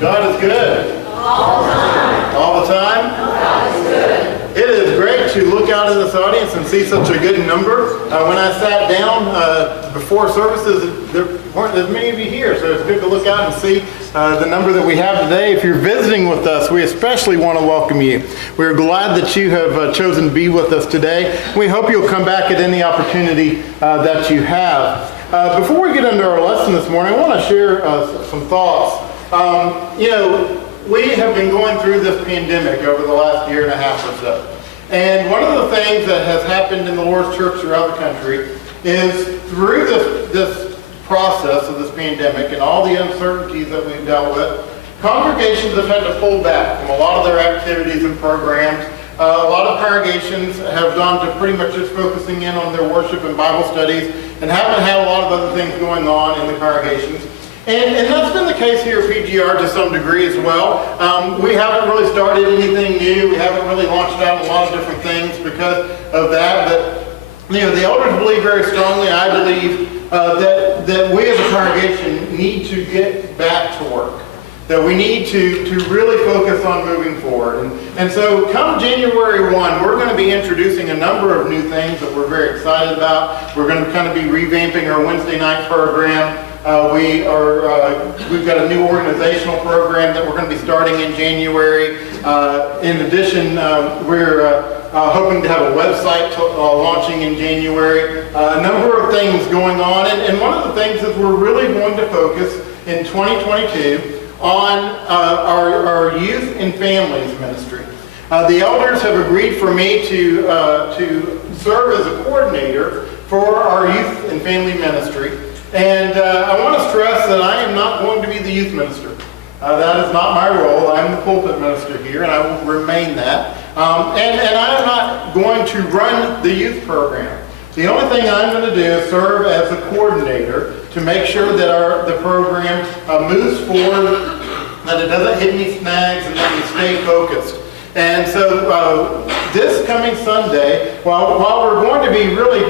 God is good. All the time. All the time? God is good. It is great to look out in this audience and see such a good number. When I sat down before services, there weren't as many of you here, so it's good to look out and see the number that we have today. If you're visiting with us, we especially want to welcome you. We're glad that you have chosen to be with us today. We hope you'll come back at any opportunity that you have. Before we get into our lesson this morning, I want to share some thoughts. We have been going through this pandemic over the last year and a half or so. And one of the things that has happened in the Lord's church throughout the country is through this process of this pandemic and all the uncertainties that we've dealt with, congregations have had to pull back from a lot of their activities and programs. A lot of congregations have gone to pretty much just focusing in on their worship and Bible studies and haven't had a lot of other things going on in the congregations. And that's been the case here at PGR to some degree as well. We haven't really started anything new. We haven't really launched out a lot of different things because of that. But the elders believe very strongly, I believe, that we as a congregation need to get back to work. That we need to really focus on moving forward. And so come January 1, we're going to be introducing a number of new things that we're very excited about. We're going to kind of be revamping our Wednesday night program. We've got a new organizational program that we're going to be starting in January. In addition, we're hoping to have a website launching in January. A number of things going on. And one of the things is we're really going to focus in 2022 on our youth and families ministry. The elders have agreed for me to serve as a coordinator for our youth and family ministry. And I want to stress that I am not going to be the youth minister. That is not my role. I'm the pulpit minister here, and I will remain that. And I am not going to run the youth program. The only thing I'm going to do is serve as a coordinator to make sure that the program moves forward, that it doesn't hit any snags, and that we stay focused. And so this coming Sunday, while we're going to be really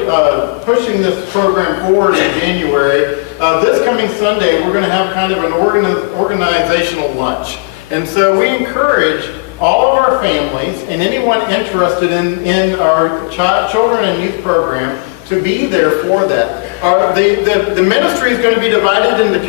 pushing this program forward in January, this coming Sunday we're going to have kind of an organizational lunch. And so we encourage all of our families and anyone interested in our children and youth program to be there for that. The ministry is going to be divided into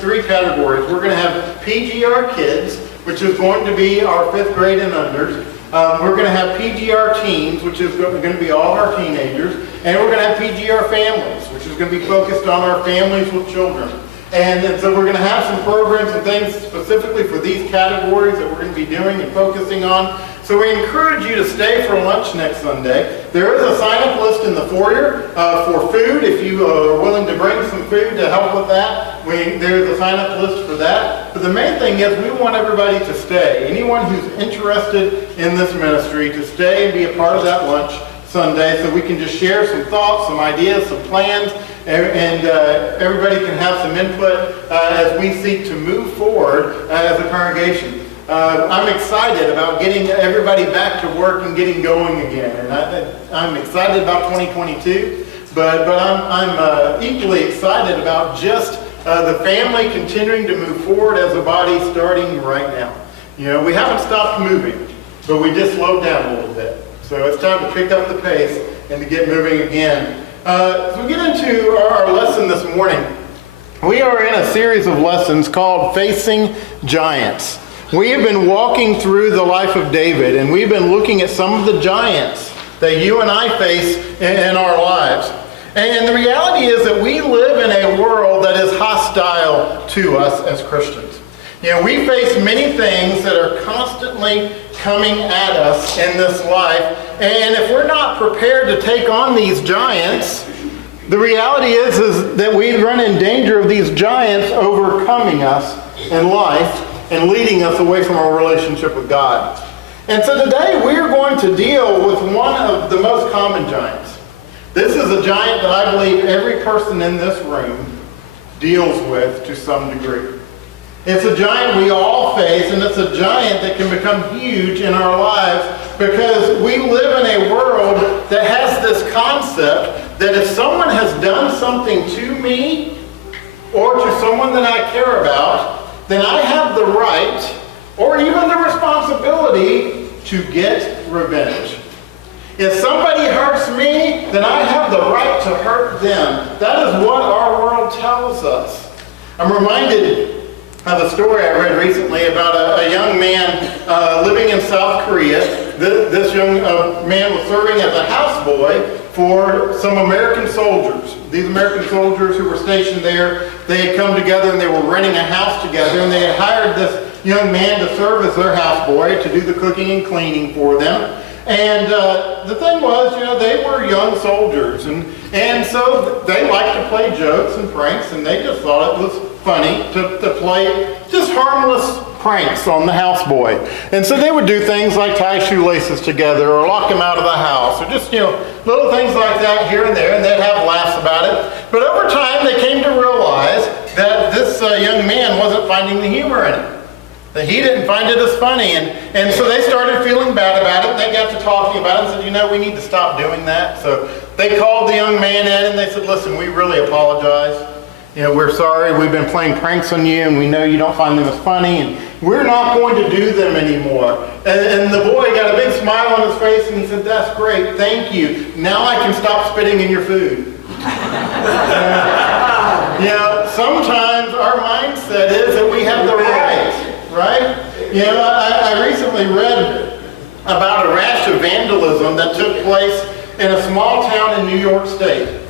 three categories. We're going to have PGR Kids, which is going to be our 5th grade and unders. We're going to have PGR Teens, which is going to be all of our teenagers. And we're going to have PGR Families, which is going to be focused on our families with children. And so we're going to have some programs and things specifically for these categories that we're going to be doing and focusing on. So we encourage you to stay for lunch next Sunday. There is a sign-up list in the foyer for food. If you are willing to bring some food to help with that, there's a sign-up list for that. But the main thing is we want everybody to stay. Anyone who's interested in this ministry to stay and be a part of that lunch Sunday so we can just share some thoughts, some ideas, some plans, and everybody can have some input as we seek to move forward as a congregation. I'm excited about getting everybody back to work and getting going again. And I'm excited about 2022, but I'm equally excited about just the family continuing to move forward as a body starting right now. We haven't stopped moving, but we just slowed down a little bit. So it's time to pick up the pace and to get moving again. As we get into our lesson this morning, we are in a series of lessons called Facing Giants. We have been walking through the life of David, and we've been looking at some of the giants that you and I face in our lives. And the reality is that we live in a world that is hostile to us as Christians. We face many things that are constantly coming at us in this life. And if we're not prepared to take on these giants, the reality is that we run in danger of these giants overcoming us in life and leading us away from our relationship with God. And so today we're going to deal with one of the most common giants. This is a giant that I believe every person in this room deals with to some degree. It's a giant we all face, and it's a giant that can become huge in our lives because we live in a world that has this concept that if someone has done something to me or to someone that I care about, then I have the the right or even the responsibility to get revenge. If somebody hurts me, then I have the right to hurt them. That is what our world tells us. I'm reminded of a story I read recently about a young man living in South Korea. This young man was serving as a houseboy for some American soldiers. These American soldiers who were stationed there, they had come together and they were renting a house together, and they had hired this young man to serve as their houseboy to do the cooking and cleaning for them. And the thing was, they were young soldiers, and so they liked to play jokes and pranks, and they just thought it was funny to play just harmless pranks on the houseboy. And so they would do things like tie shoelaces together or lock him out of the house, or just, little things like that here and there, and they'd have laughs about it. But over time, they came to realize that this young man wasn't finding the humor in it. That he didn't find it as funny, and so they started feeling bad about it, and they got to talking about it and said, we need to stop doing that. So they called the young man in and they said, listen, we really apologize. We're sorry, we've been playing pranks on you, and we know you don't find them as funny, and we're not going to do them anymore. And the boy got a big smile on his face, and he said, that's great, thank you. Now I can stop spitting in your food. Sometimes our mindset is that we have the right? I recently read about a rash of vandalism that took place in a small town in New York State.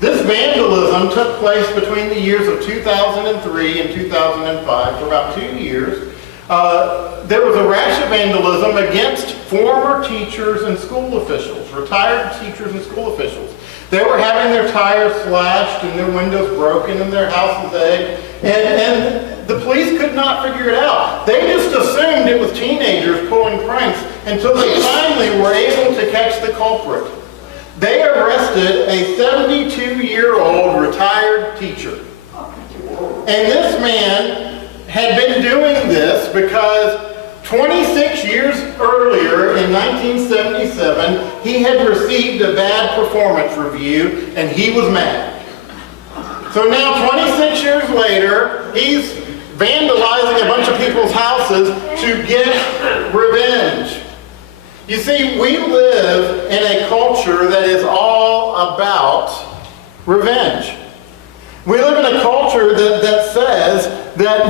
This vandalism took place between the years of 2003 and 2005 for about 2 years. There was a rash of vandalism against former teachers and school officials, retired teachers and school officials. They were having their tires slashed and their windows broken and their houses egged, and the police could not figure it out. They just assumed it was teenagers pulling pranks until they finally were able to catch the culprit. They arrested a 72-year-old retired teacher. And this man had been doing this because 26 years earlier, in 1977, he had received a bad performance review, and he was mad. So now, 26 years later, he's vandalizing a bunch of people's houses to get revenge. You see, we live in a culture that is all about revenge. We live in a culture that says that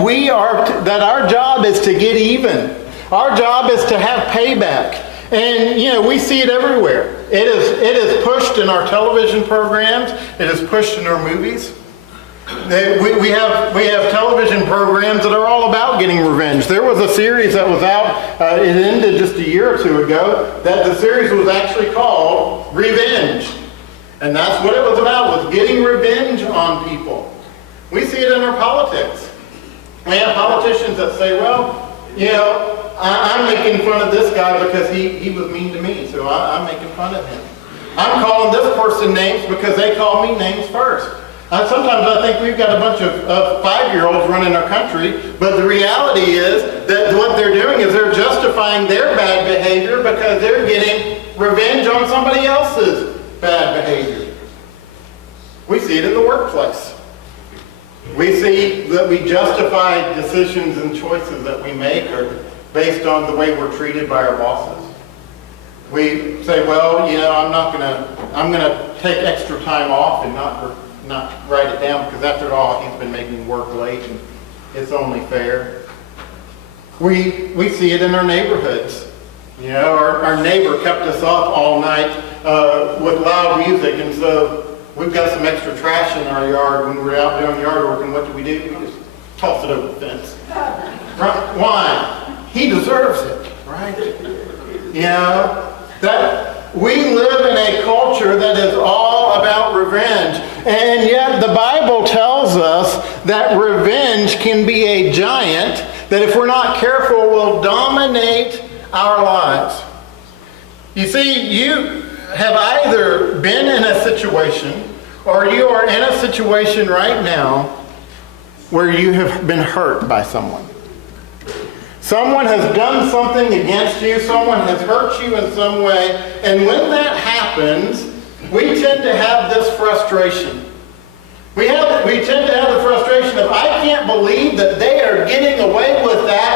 our job is to get even. Our job is to have payback. And, we see it everywhere. It is pushed in our television programs. It is pushed in our movies. We have television programs that are all about getting revenge. There was a series that was out, it ended just a year or two ago, that the series was actually called Revenge. And that's what it was about, was getting revenge on people. We see it in our politics. We have politicians that say, well, I'm making fun of this guy because he was mean to me, so I'm making fun of him. I'm calling this person names because they call me names first. Sometimes I think we've got a bunch of 5-year-olds running our country, but the reality is that what they're doing is they're justifying their bad behavior because they're getting revenge on somebody else's bad behavior. We see it in the workplace. We see that we justify decisions and choices that we make are based on the way we're treated by our bosses. We say, well, I'm gonna take extra time off and not write it down because after all, he's been making work late and it's only fair. We see it in our neighborhoods. Our neighbor kept us up all night with loud music, and so we've got some extra trash in our yard. When we're out doing yard work, and what do? We just toss it over the fence. Right? Why? He deserves it, right? That we live in a culture that is all about revenge. And yet the Bible tells us that revenge can be a giant that if we're not careful will dominate our lives. You see, you have either been in a situation or you are in a situation right now where you have been hurt by someone. Someone has done something against you, someone has hurt you in some way, and when that happens, we tend to have this frustration. We tend to have the frustration of, I can't believe that they are getting away with that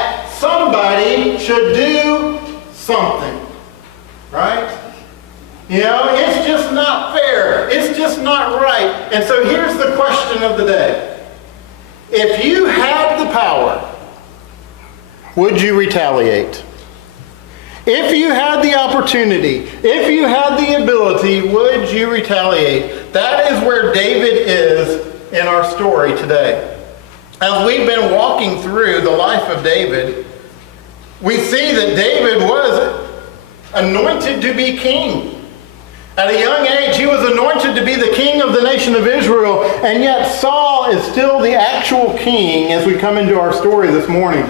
should do something. Right? You know, it's just not fair. It's just not right. And so here's the question of the day. If you had the power, would you retaliate? If you had the opportunity, if you had the ability, would you retaliate? That is where David is in our story today. As we've been walking through the life of David, we see that David was anointed to be king. At a young age, he was anointed to be the king of the nation of Israel, and yet Saul is still the actual king as we come into our story this morning.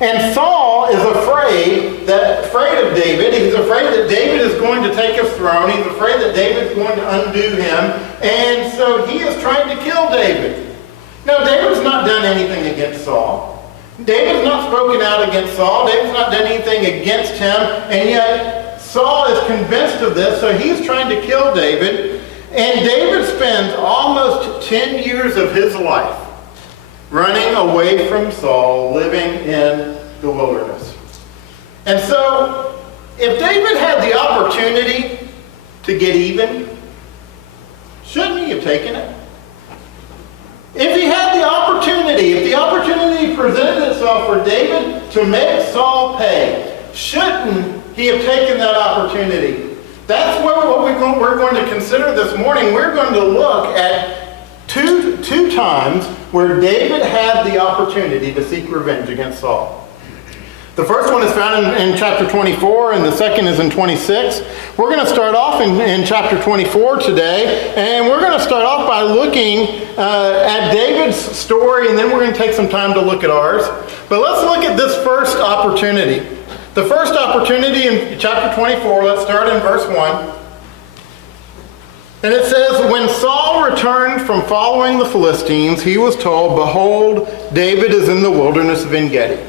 And Saul is afraid of David. He's afraid that David is going to take his throne. He's afraid that David's going to undo him. And so he is trying to kill David. Now, David's not done anything against Saul. David's not spoken out against Saul. David's not done anything against him. And yet Saul is convinced of this, so he's trying to kill David. And David spends almost 10 years of his life running away from Saul, living in the wilderness. And so, if David had the opportunity to get even, shouldn't he have taken it? If he had the opportunity, if the opportunity presented itself for David to make Saul pay, shouldn't he have taken that opportunity? That's what we're going to consider this morning. We're going to look at two times where David had the opportunity to seek revenge against Saul. The first one is found in chapter 24, and the second is in 26. We're going to start off in chapter 24 today, and we're going to start off by looking at David's story, and then we're going to take some time to look at ours. But let's look at this first opportunity. The first opportunity in chapter 24, let's start in verse 1. And it says, when Saul returned from following the Philistines, he was told, behold, David is in the wilderness of En-Gedi.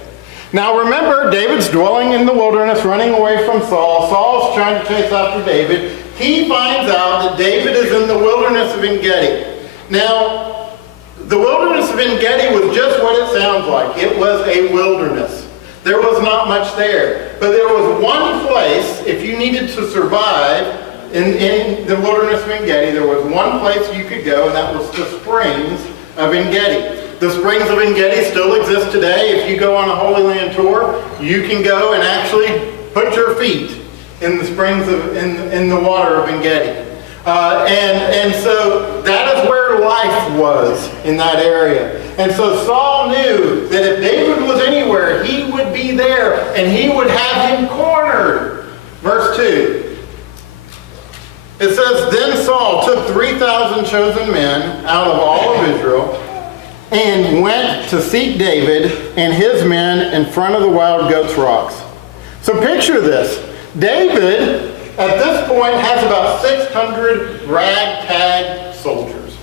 Now remember, David's dwelling in the wilderness, running away from Saul. Saul's trying to chase after David. He finds out that David is in the wilderness of En-Gedi. Now, the wilderness of En-Gedi was just what it sounds like. It was a wilderness. There was not much there. But there was one place, if you needed to survive, in the wilderness of En-Gedi, there was one place you could go, and that was the springs of En-Gedi. The springs of En-Gedi still exist today. If you go on a Holy Land tour, you can go and actually put your feet in the springs of in the water of En-Gedi. And so that is where life was in that area. And so Saul knew that if David was anywhere, he would be there, and he would have him cornered. Verse 2. It says, then Saul took 3,000 chosen men out of all of Israel and went to seek David and his men in front of the wild goats' rocks. So picture this. David, at this point, has about 600 ragtag soldiers.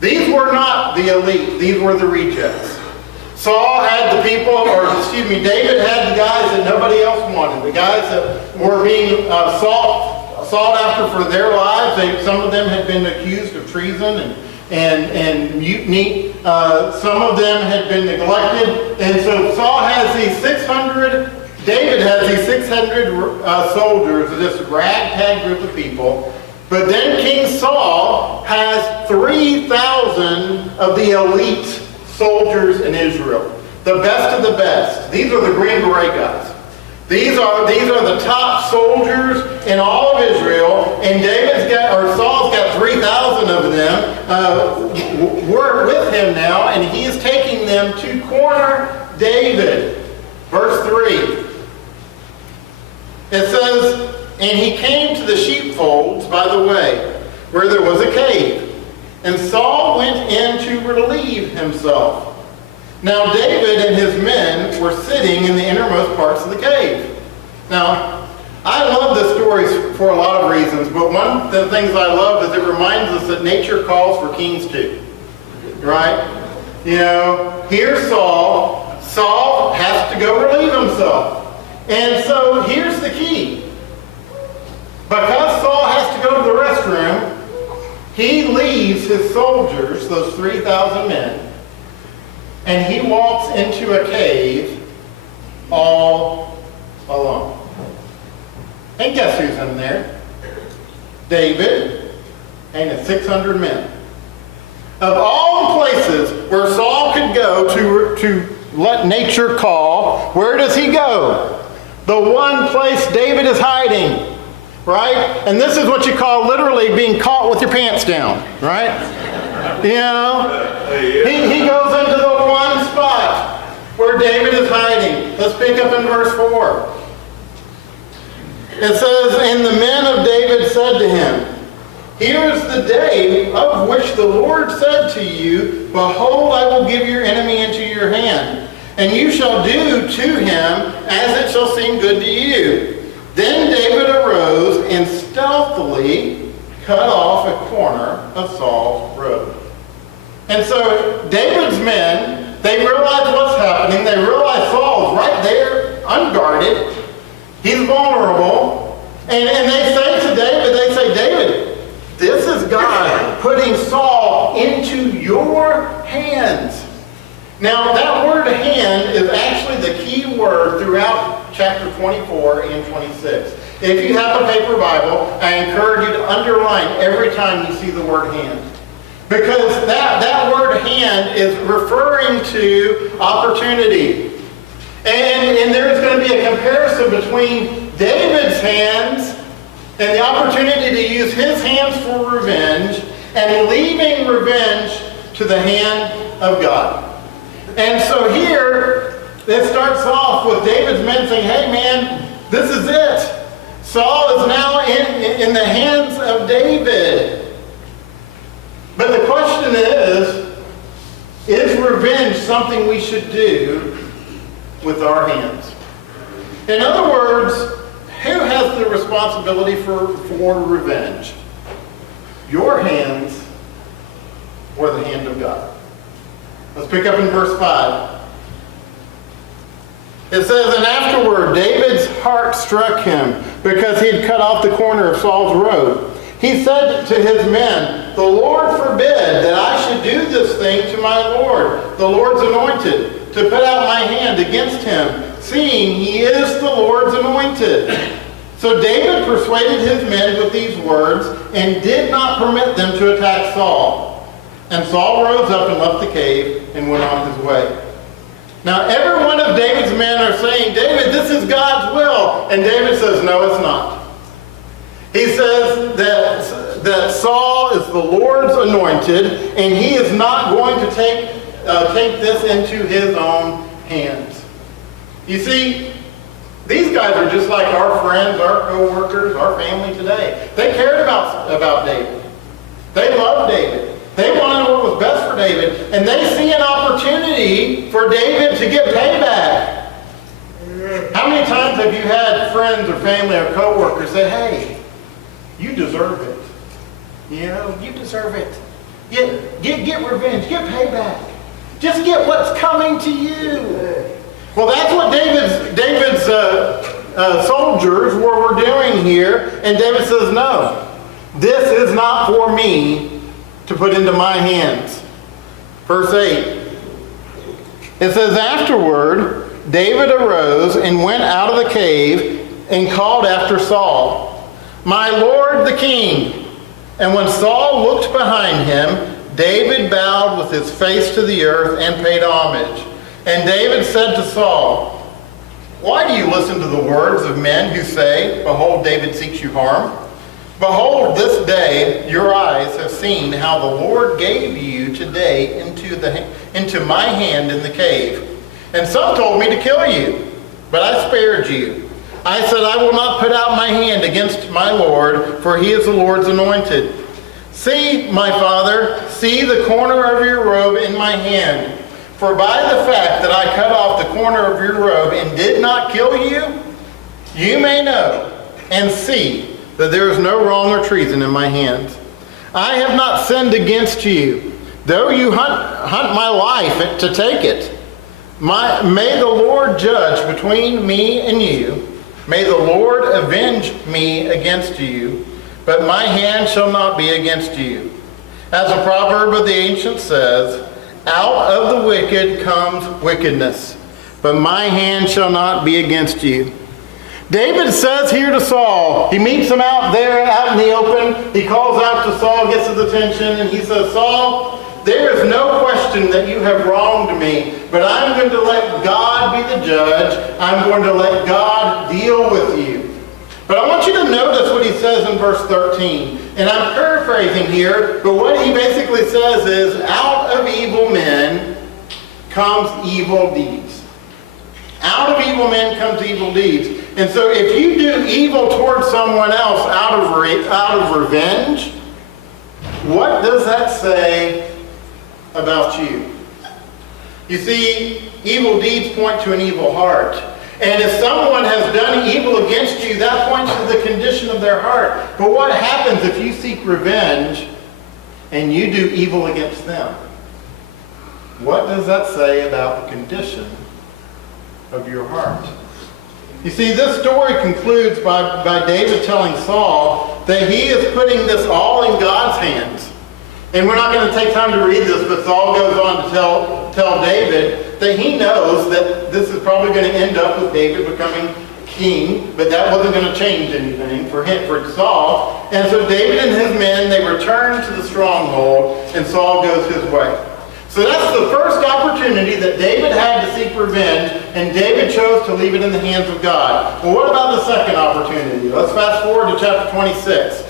These were not the elite. These were the rejects. Saul had the people, David had the guys that nobody else wanted. The guys that were being sought after for their lives. Some of them had been accused of treason and mutiny. Some of them had been neglected. And so Saul has these 600, David has these 600 soldiers, this ragtag group of people. But then King Saul has 3,000 of the elite soldiers in Israel. The best of the best. These are the Green Beret guys. These are the top soldiers in all of Israel, and Saul's got 3,000 of them were with him now, and he is taking them to corner David. Verse 3. It says, and he came to the sheepfolds by the way, where there was a cave, and Saul went in to relieve himself. Now David and his men were sitting in the innermost parts of the cave. Now, I love this story for a lot of reasons, but one of the things I love is it reminds us that nature calls for kings too. Right? You know, here's Saul. Saul has to go relieve himself. And so here's the key. Because Saul has to go to the restroom, he leaves his soldiers, those 3,000 men, and he walks into a cave all alone. And guess who's in there? David and his 600 men. Of all the places where Saul could go to let nature call, where does he go? The one place David is hiding, right? And this is what you call literally being caught with your pants down, right? You know, he goes into the one spot where David is hiding. Let's pick up in verse 4. It says, "And the men of David said to him, Here is the day of which the Lord said to you, Behold, I will give your enemy into your hand, and you shall do to him as it shall seem good to you. Then David arose and stealthily cut off a corner of Saul's robe." And so David's men, they realize what's happening. They realize Saul's right there, unguarded. He's vulnerable. And they say to David, David, this is God putting Saul into your hands. Now, that word hand is actually the key word throughout chapter 24 and 26. If you have a paper Bible, I encourage you to underline every time you see the word hand. Because that word hand is referring to opportunity. And there's going to be a comparison between David's hands and the opportunity to use his hands for revenge, and leaving revenge to the hand of God. And so here, it starts off with David's men saying, hey man, this is it. Saul is now in the hands of David. But the question is revenge something we should do with our hands? In other words, who has the responsibility for revenge? Your hands or the hand of God? Let's pick up in verse 5. It says, "And afterward David's heart struck him because he had cut off the corner of Saul's robe. He said to his men, The Lord forbid that I should do this thing to my Lord, the Lord's anointed, to put out my hand against him, seeing he is the Lord's anointed. So David persuaded his men with these words and did not permit them to attack Saul. And Saul rose up and left the cave and went on his way." Now every one of David's men are saying, David, this is God's will. And David says, no, it's not. He says that Saul is the Lord's anointed, and he is not going to take this into his own hands. You see, these guys are just like our friends, our co-workers, our family today. They cared about David. They loved David. They wanted what was best for David. And they see an opportunity for David to get payback. How many times have you had friends or family or co-workers say, hey, you deserve it. You know, you deserve it. Get revenge. Get payback. Just get what's coming to you. Well, that's what David's soldiers were doing here. And David says, no, this is not for me to put into my hands. Verse 8. It says, afterward, David arose and went out of the cave and called after Saul, "My lord the king." And when Saul looked behind him, David bowed with his face to the earth and paid homage. And David said to Saul, "Why do you listen to the words of men who say, 'Behold, David seeks you harm'? Behold, this day your eyes have seen how the Lord gave you today into my hand in the cave. And some told me to kill you, but I spared you. I said, I will not put out my hand against my Lord, for he is the Lord's anointed. See, my father, see the corner of your robe in my hand. For by the fact that I cut off the corner of your robe and did not kill you, you may know and see that there is no wrong or treason in my hands. I have not sinned against you, though you hunt my life to take it. May the Lord judge between me and you. May the Lord avenge me against you, but my hand shall not be against you. As the proverb of the ancient says, out of the wicked comes wickedness, but my hand shall not be against you. David says here to Saul, he meets him out there, out in the open. He calls out to Saul, gets his attention, and he says, Saul, there is no question that you have wronged me, but I'm going to let God be the judge. I'm going to let God deal with you. But I want you to notice what he says in verse 13. And I'm paraphrasing here, but what he basically says is, out of evil men comes evil deeds. Out of evil men comes evil deeds. And so if you do evil towards someone else out of revenge, what does that say about you? You see, evil deeds point to an evil heart. And if someone has done evil against you, that points to the condition of their heart. But what happens if you seek revenge and you do evil against them? What does that say about the condition of your heart? You see, this story concludes by David telling Saul that he is putting this all in God's hands. And we're not going to take time to read this, but Saul goes on to tell David that he knows that this is probably going to end up with David becoming king, but that wasn't going to change anything for Saul. And so David and his men, they return to the stronghold, and Saul goes his way. So that's the first opportunity that David had to seek revenge, and David chose to leave it in the hands of God. Well, what about the second opportunity? Let's fast forward to chapter 26.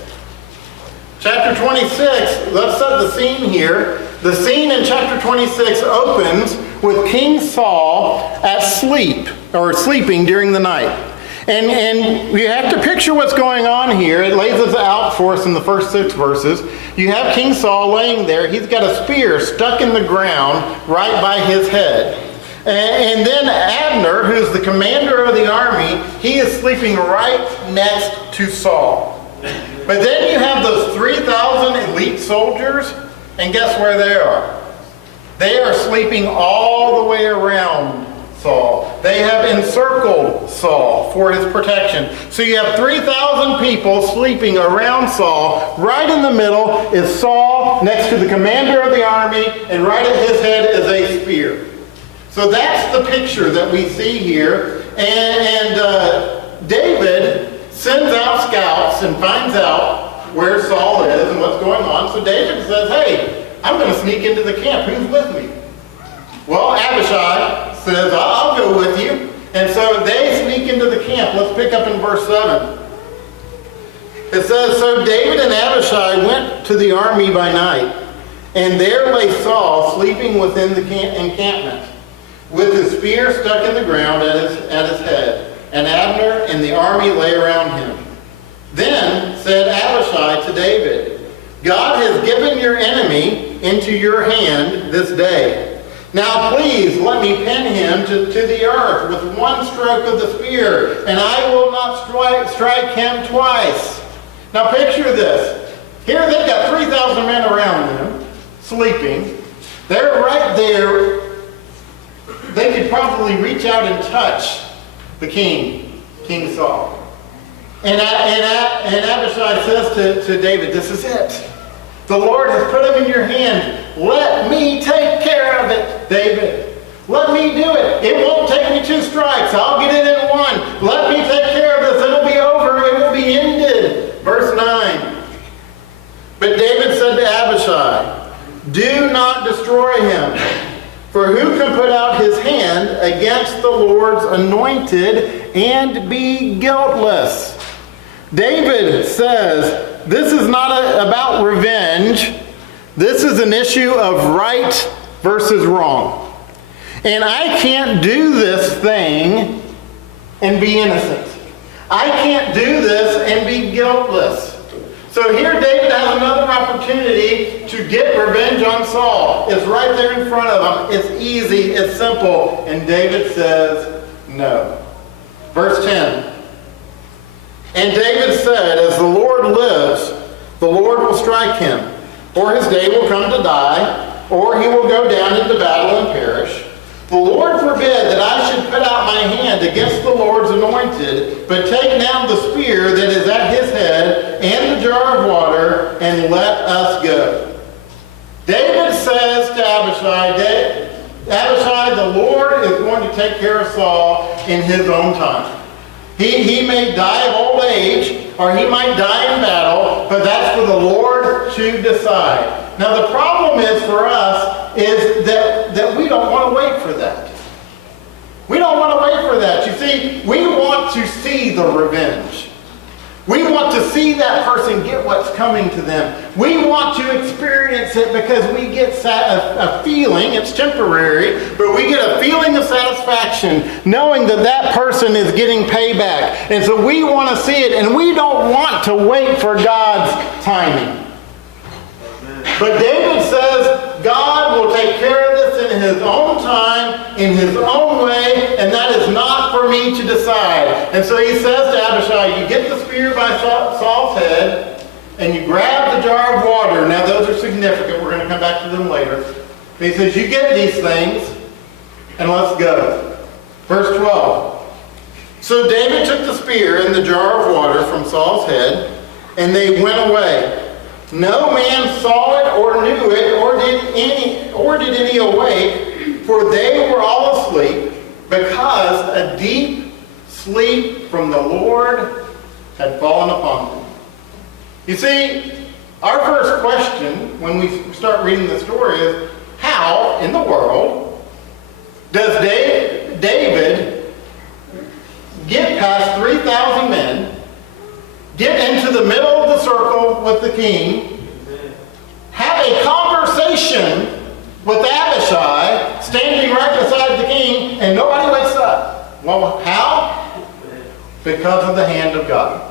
Chapter 26, let's set the scene here. The scene in chapter 26 opens with King Saul sleeping during the night. And we have to picture what's going on here. It lays this out for us in the first 6 verses. You have King Saul laying there. He's got a spear stuck in the ground right by his head. And then Abner, who's the commander of the army, he is sleeping right next to Saul. But then you have those 3,000 elite soldiers, and guess where they are? They are sleeping all the way around Saul. They have encircled Saul for his protection. So you have 3,000 people sleeping around Saul. Right in the middle is Saul next to the commander of the army, and right at his head is a spear. So that's the picture that we see here. And David sends out scouts and finds out where Saul is and what's going on. So David says, hey, I'm going to sneak into the camp. Who's with me? Well, Abishai says, I'll go with you. And so they sneak into the camp. Let's pick up in verse 7. It says, so David and Abishai went to the army by night, and there lay Saul sleeping within the encampment, with his spear stuck in the ground at his head. And Abner and the army lay around him. Then said Abishai to David, God has given your enemy into your hand this day. Now please let me pin him to the earth with one stroke of the spear, and I will not strike him twice. Now picture this. Here they've got 3,000 men around them, sleeping. They're right there. They could probably reach out and touch the king, King Saul. And Abishai says to David, this is it. The Lord has put him in your hand. Let me take care of it, David. Let me do it. It won't take me 2 strikes. I'll get it in 1. Let me take care of this. It'll be over. It will be ended. Verse 9. But David said to Abishai, do not destroy him. For who can put out his hand against the Lord's anointed and be guiltless? David says, this is not about revenge. This is an issue of right versus wrong. And I can't do this thing and be innocent. I can't do this and be guiltless. So here David has another opportunity to get revenge on Saul. It's right there in front of him. It's easy. It's simple. And David says no. Verse 10. And David said, as the Lord lives, the Lord will strike him, or his day will come to die, or he will go down into battle and perish. The Lord forbid that I should put out my hand against the Lord's anointed, but take now the spear that is at his head and the jar of water, and let us go. David says to Abishai, the Lord is going to take care of Saul in his own time. He may die of old age, or he might die in battle, but that's for the Lord to decide. Now the problem is for us is that we don't want to wait for that. We don't want to wait for that. You see, we want to see the revenge. We want to see that person get what's coming to them. We want to experience it because we get a feeling, it's temporary, but we get a feeling of satisfaction knowing that that person is getting payback. And so we want to see it, and we don't want to wait for God's timing. But David says God will take care of this in his own time, in his own way, and that is not for me to decide. And so he says to Abishai, you get the spear by Saul's head, and you grab the jar of water. Now those are significant. We're going to come back to them later. But he says, you get these things, and let's go. Verse 12. So David took the spear and the jar of water from Saul's head, and they went away. No man saw it or knew it or did any awake, for they were all asleep, because a deep sleep from the Lord had fallen upon them. You see, our first question when we start reading the story is, how in the world does David get past 3,000 men, get into the middle of the circle with the king, have a conversation with Abishai standing right beside the king, and nobody wakes up? Well, how? Because of the hand of God.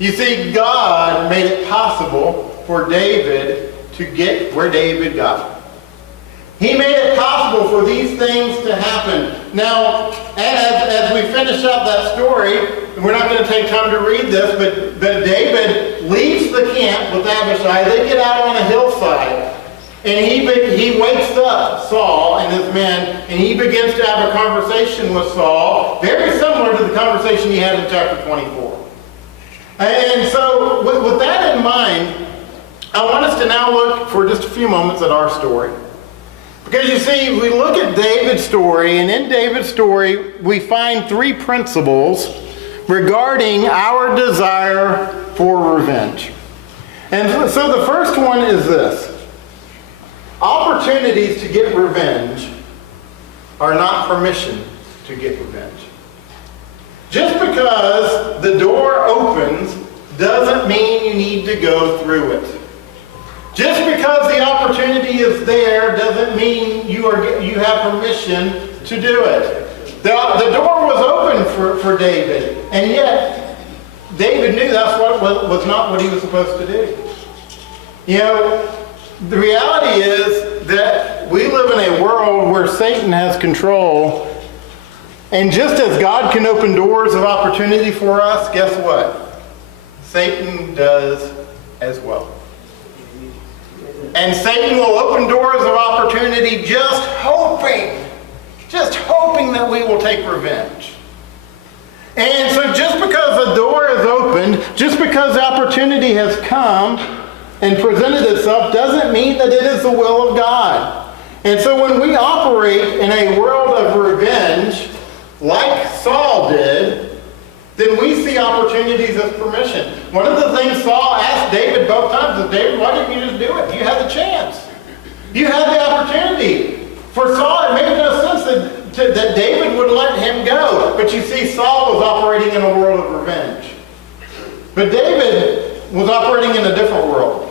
You see, God made it possible for David to get where David got. He made it possible for these things to happen. Now, as we finish up that story, we're not going to take time to read this, but David leaves the camp with Abishai. They get out on a hillside, and he wakes up Saul and his men, and he begins to have a conversation with Saul, very similar to the conversation he had in chapter 24. And so, with that in mind, I want us to now look for just a few moments at our story. Because you see, we look at David's story, and in David's story, we find three principles regarding our desire for revenge. And so the first one is this. Opportunities to get revenge are not permission to get revenge. Just because the door opens doesn't mean you need to go through it. Just because the opportunity is there doesn't mean you have permission to do it. The door was open for David, and yet David knew that's what was not what he was supposed to do. You know, the reality is that we live in a world where Satan has control, and just as God can open doors of opportunity for us, guess what? Satan does as well. And Satan will open doors of opportunity just hoping that we will take revenge. And so just because a door is opened, just because the opportunity has come and presented itself, doesn't mean that it is the will of God. And so when we operate in a world of revenge, like Saul did, then we see opportunities as permission. One of the things Saul asked David both times is, David, why didn't you just do it? You had the chance. You had the opportunity. For Saul, it made no sense that David would let him go. But you see, Saul was operating in a world of revenge. But David was operating in a different world.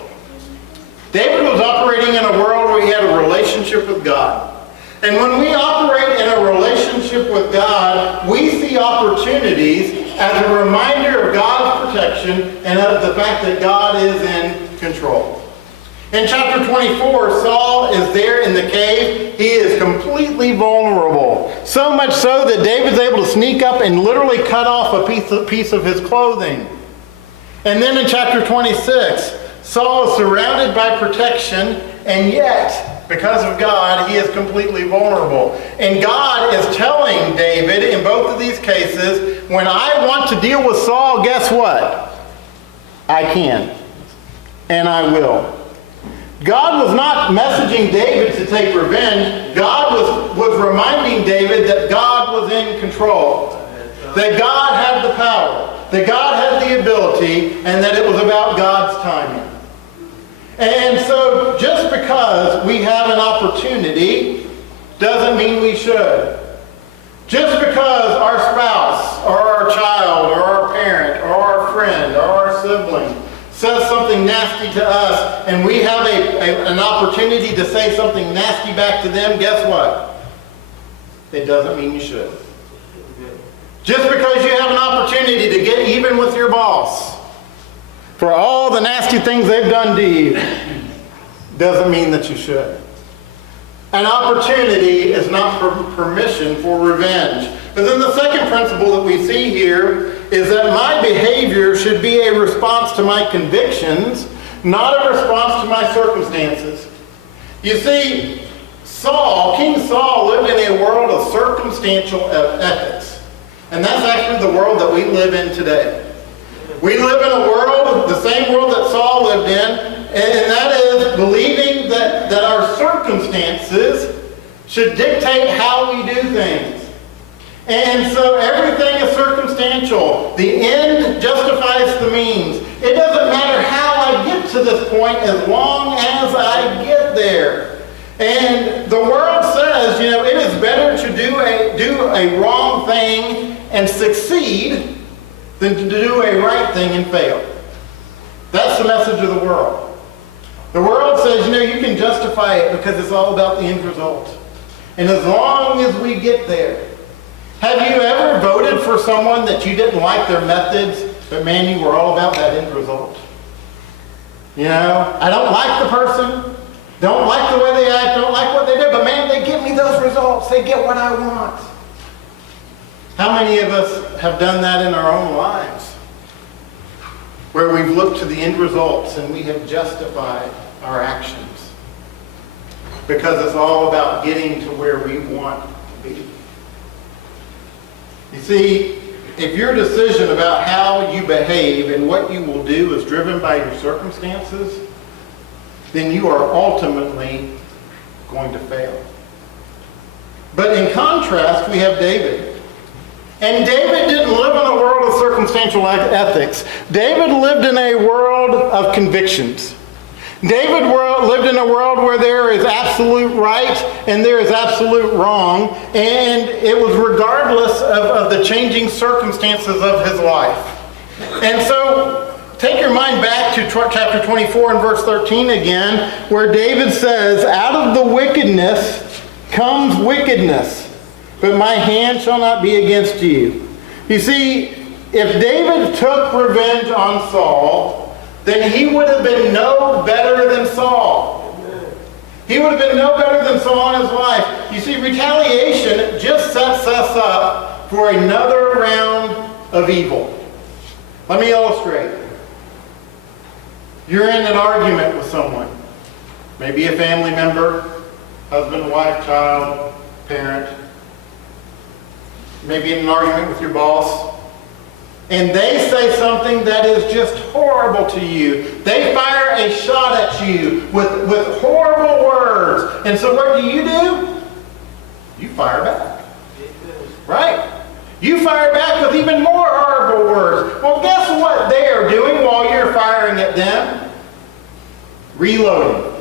David was operating in a world where he had a relationship with God. And when we operate in a relationship with God, we see opportunities as a reminder of God's protection and of the fact that God is in control. In chapter 24, Saul is there in the cave. He is completely vulnerable. So much so that David's able to sneak up and literally cut off a piece of his clothing. And then in chapter 26, Saul is surrounded by protection, and yet, because of God, he is completely vulnerable. And God is telling David in both of these cases, when I want to deal with Saul, guess what? I can. And I will. God was not messaging David to take revenge. God was reminding David that God was in control. that God had the power, that God had the ability, and that it was about God's timing. And so just because we have an opportunity doesn't mean we should. Just because our spouse or our child or our parent or our friend or our sibling says something nasty to us and we have an opportunity to say something nasty back to them, guess what? It doesn't mean you should. Just because you have an opportunity to get even with your boss for all the nasty things they've done to you doesn't mean that you should. An opportunity is not permission for revenge. But then the second principle that we see here is that my behavior should be a response to my convictions, not a response to my circumstances. You see, King Saul lived in a world of circumstantial ethics. And that's actually the world that we live in today. We live in a world, the same world that Saul lived in, and that is believing that our circumstances should dictate how we do things. And so everything is circumstantial. The end justifies the means. It doesn't matter how I get to this point as long as I get there. And the world says, it is better to do a wrong thing and succeed than to do a right thing and fail. That's the message of the world. The world says, you can justify it because it's all about the end result. And as long as we get there. Have you ever voted for someone that you didn't like their methods, but man, you were all about that end result? I don't like the person, don't like the way they act, don't like what they do, but man, they give me those results. They get what I want. How many of us have done that in our own lives? Where we've looked to the end results and we have justified our actions. Because it's all about getting to where we want to be. You see, if your decision about how you behave and what you will do is driven by your circumstances, then you are ultimately going to fail. But in contrast, we have David. And David didn't live in a world of circumstantial ethics. David lived in a world of convictions. David lived in a world where there is absolute right and there is absolute wrong, and it was regardless of the changing circumstances of his life. And so, take your mind back to chapter 24 and verse 13 again, where David says, "Out of the wickedness comes wickedness, but my hand shall not be against you." You see, if David took revenge on Saul, then he would have been no better than Saul. He would have been no better than Saul in his life. You see, retaliation just sets us up for another round of evil. Let me illustrate. You're in an argument with someone. Maybe a family member, husband, wife, child, parent. Maybe in an argument with your boss. And they say something that is just horrible to you. They fire a shot at you with horrible words. And so what do? You fire back. Right? You fire back with even more horrible words. Well, guess what they are doing while you're firing at them? Reloading.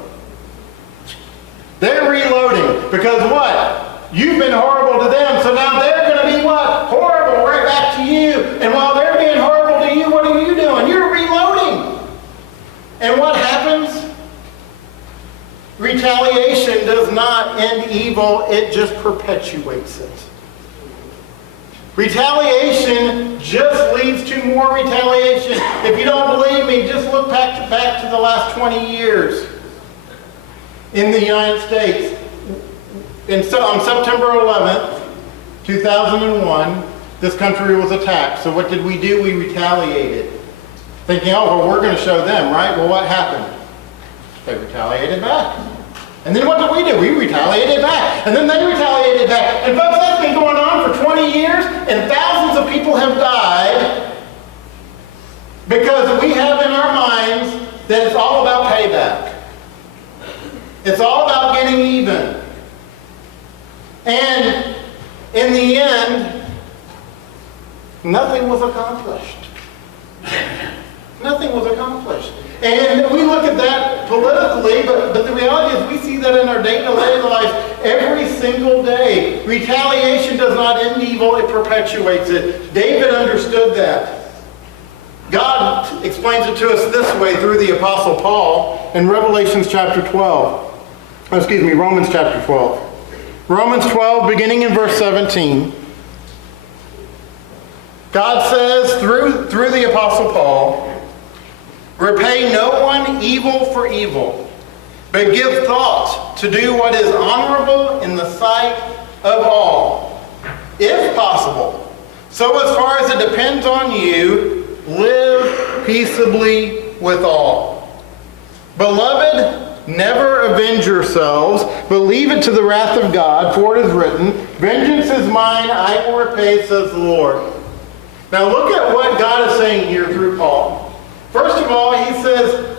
They're reloading. Because what? You've been horrible to them, so now they're going to be what? Horrible right back to you. And while they're being horrible to you, what are you doing? You're reloading. And what happens? Retaliation does not end evil, it just perpetuates it. Retaliation just leads to more retaliation. If you don't believe me, just look back to the last 20 years in the United States. On September 11th, 2001, this country was attacked. So what did we do? We retaliated. Thinking, oh, well, we're going to show them, right? Well, what happened? They retaliated back. And then what did we do? We retaliated back. And then they retaliated back. And folks, that's been going on for 20 years, and thousands of people have died because we have in our minds that it's all about payback. It's all about getting even. And in the end, nothing was accomplished. Nothing was accomplished. And we look at that politically, but the reality is we see that in our day-to-day lives every single day. Retaliation does not end evil, it perpetuates it. David understood that. God explains it to us this way through the Apostle Paul in Romans chapter 12. Romans 12, beginning in verse 17. God says through the Apostle Paul, repay no one evil for evil, but give thought to do what is honorable in the sight of all, if possible. So as far as it depends on you, live peaceably with all. Beloved, never avenge yourselves, but leave it to the wrath of God, for it is written, vengeance is mine, I will repay, says the Lord. Now look at what God is saying here through Paul. First of all, he says,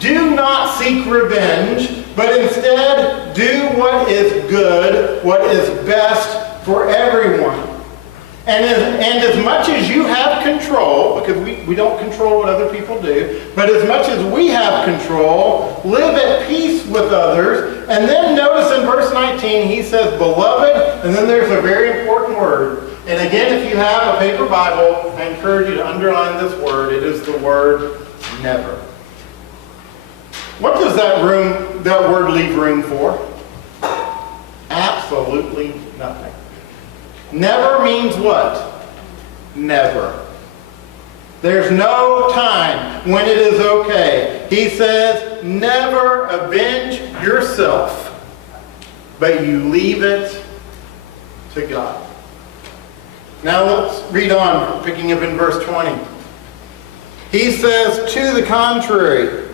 do not seek revenge, but instead do what is good, what is best for everyone. And as much as you have control, because we don't control what other people do, but as much as we have control, live at peace with others. And then notice in verse 19, he says, beloved, and then there's a very important word. And again, if you have a paper Bible, I encourage you to underline this word. It is the word never. What does that word leave room for? Absolutely nothing. Never means what? Never. There's no time when it is okay. He says, never avenge yourself, but you leave it to God. Now let's read on, picking up in verse 20. He says, to the contrary,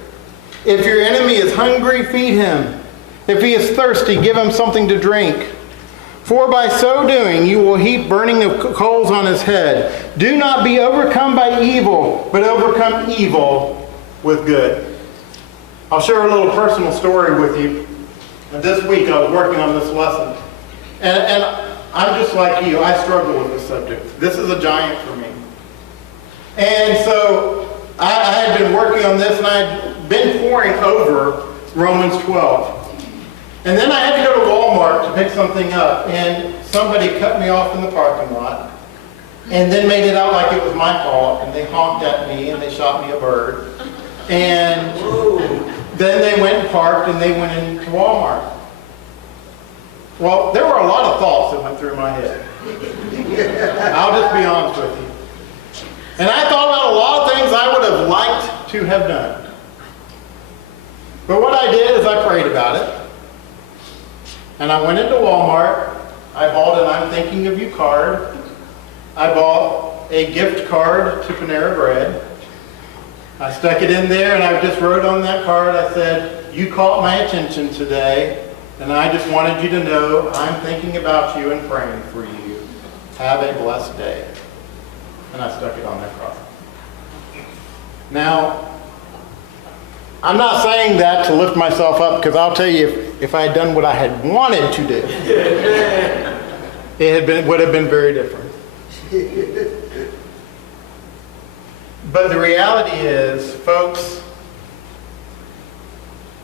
if your enemy is hungry, feed him. If he is thirsty, give him something to drink. For by so doing, you will heap burning of coals on his head. Do not be overcome by evil, but overcome evil with good. I'll share a little personal story with you. This week I was working on this lesson. And I'm just like you. I struggle with this subject. This is a giant for me. And so I had been working on this, and I had been poring over Romans 12. And then I had to go to Walmart to pick something up, and somebody cut me off in the parking lot and then made it out like it was my fault, and they honked at me and they shot me a bird. And then they went and parked and they went into Walmart. Well, there were a lot of thoughts that went through my head. I'll just be honest with you. And I thought about a lot of things I would have liked to have done. But what I did is I prayed about it. And I went into Walmart. I bought an I'm Thinking of You card. I bought a gift card to Panera Bread. I stuck it in there and I just wrote on that card, I said, you caught my attention today, and I just wanted you to know I'm thinking about you and praying for you. Have a blessed day. And I stuck it on that card. Now, I'm not saying that to lift myself up, because I'll tell you, if I had done what I had wanted to do, would have been very different. But the reality is, folks,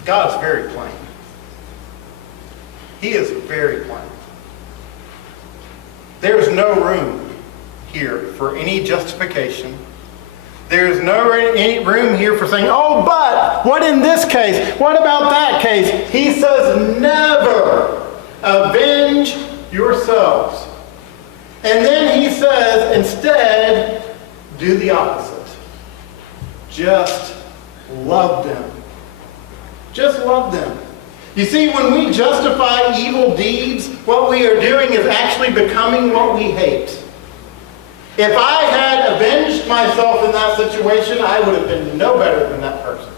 God is very plain. He is very plain. There's no room here for any justification. There's no any room here for saying, oh, but what in this case? What about that case? He says, never avenge yourselves. And then he says, instead, do the opposite. Just love them. Just love them. You see, when we justify evil deeds, what we are doing is actually becoming what we hate. If I had avenged myself in that situation, I would have been no better than that person.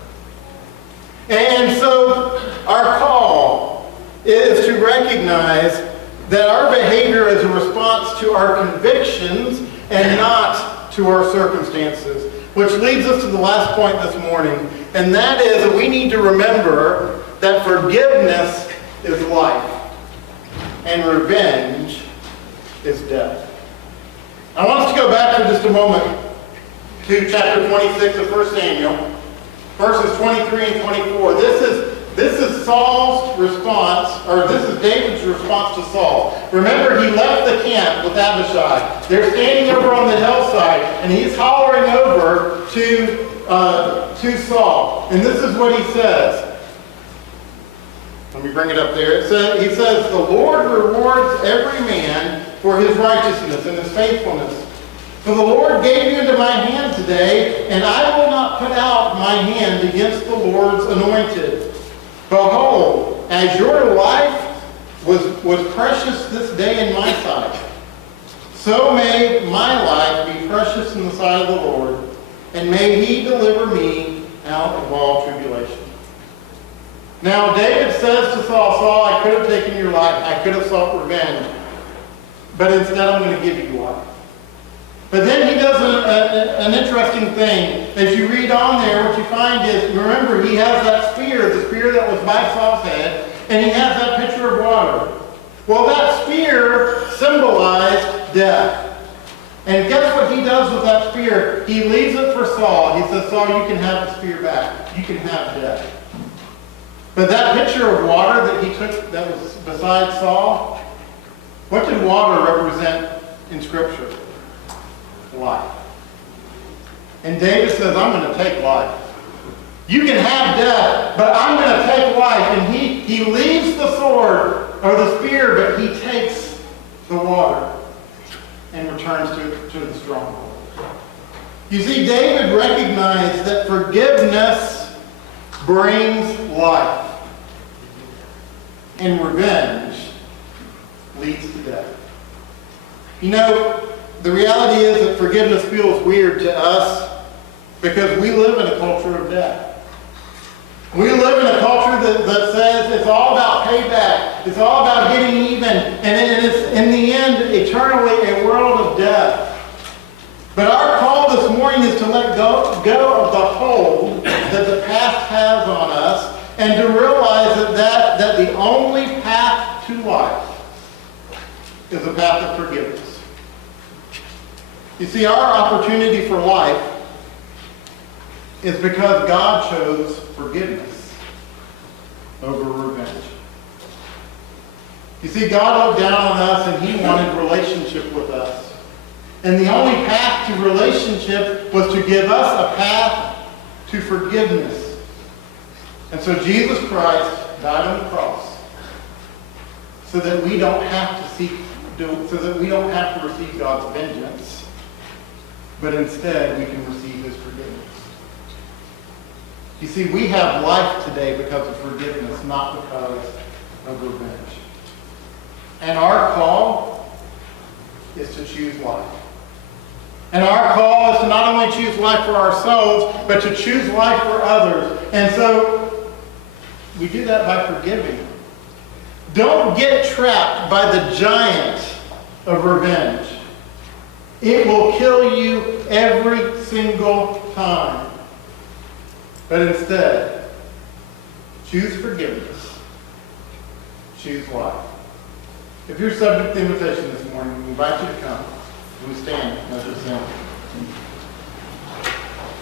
And so our call is to recognize that our behavior is a response to our convictions and not to our circumstances. Which leads us to the last point this morning, and that is that we need to remember that forgiveness is life and revenge is death. I want us to go back for just a moment to chapter 26 of 1 Samuel, verses 23 and 24. This is Saul's response, or this is David's response to Saul. Remember, he left the camp with Abishai. They're standing over on the hillside, and he's hollering over to Saul. And this is what he says. Let me bring it up there. He says, "The Lord rewards every man for his righteousness and his faithfulness. For the Lord gave you into my hand today, and I will not put out my hand against the Lord's anointed. Behold, as your life was precious this day in my sight, so may my life be precious in the sight of the Lord, and may he deliver me out of all tribulation." Now David says to Saul, "Saul, I could have taken your life. I could have sought revenge. But instead I'm going to give you life." But then he does an interesting thing. As you read on there, what you find is, remember, he has that spear, the spear that was by Saul's head, and he has that pitcher of water. Well, that spear symbolized death. And guess what he does with that spear? He leaves it for Saul. He says, "Saul, you can have the spear back. You can have death." But that pitcher of water that he took that was beside Saul, what did water represent in Scripture? Life. And David says, "I'm going to take life. You can have death, but I'm going to take life." And he leaves the sword or the spear, but he takes the water and returns to the stronghold. You see, David recognized that forgiveness brings life, and revenge leads to death. You know, the reality is that forgiveness feels weird to us because we live in a culture of death. We live in a culture that says it's all about payback. It's all about getting even. And it's, in the end, eternally a world of death. But our call this morning is to let go of the hold that the past has on us and to realize that the only path to life is a path of forgiveness. You see, our opportunity for life is because God chose forgiveness over revenge. You see, God looked down on us and he wanted relationship with us. And the only path to relationship was to give us a path to forgiveness. And so Jesus Christ died on the cross so that we don't have to receive God's vengeance. But instead, we can receive his forgiveness. You see, we have life today because of forgiveness, not because of revenge. And our call is to choose life. And our call is to not only choose life for ourselves, but to choose life for others. And so, we do that by forgiving. Don't get trapped by the giant of revenge. It will kill you every single time. But instead, choose forgiveness. Choose life. If you're subject to invitation this morning, we invite you to come. We stand. Let's just sing.